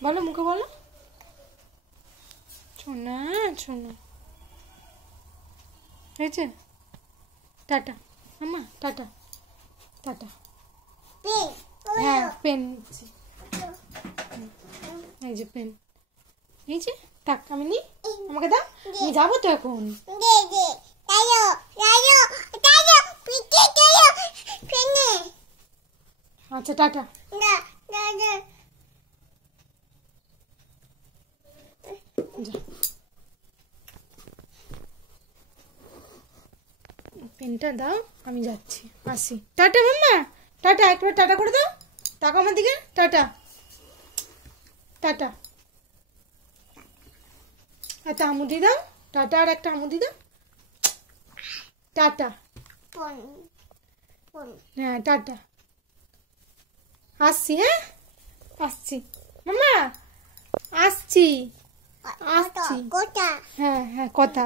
বলো মুখে বলো সোনা সোনা হয়েছে টাটা মামা টাটা টাটা হ্যাঁ পেন নিচ্ছি এই যে পেন এই যে টাক আমি নি আমাকে দাও আমি যাবো তো এখন আচ্ছা টাটা পেনটা দাও আমি যাচ্ছি আসি টাটা মাম্মা টাটা একবার টাটা করে দাও তাকো আমার দিকে টাটা টাটা একটা আমুদি দাও টাটা আর একটা আমুদি দাও টাটা হ্যাঁ টাটা আসছি হ্যাঁ আসছি মাম্মা আসছি আসছি হ্যাঁ হ্যাঁ কথা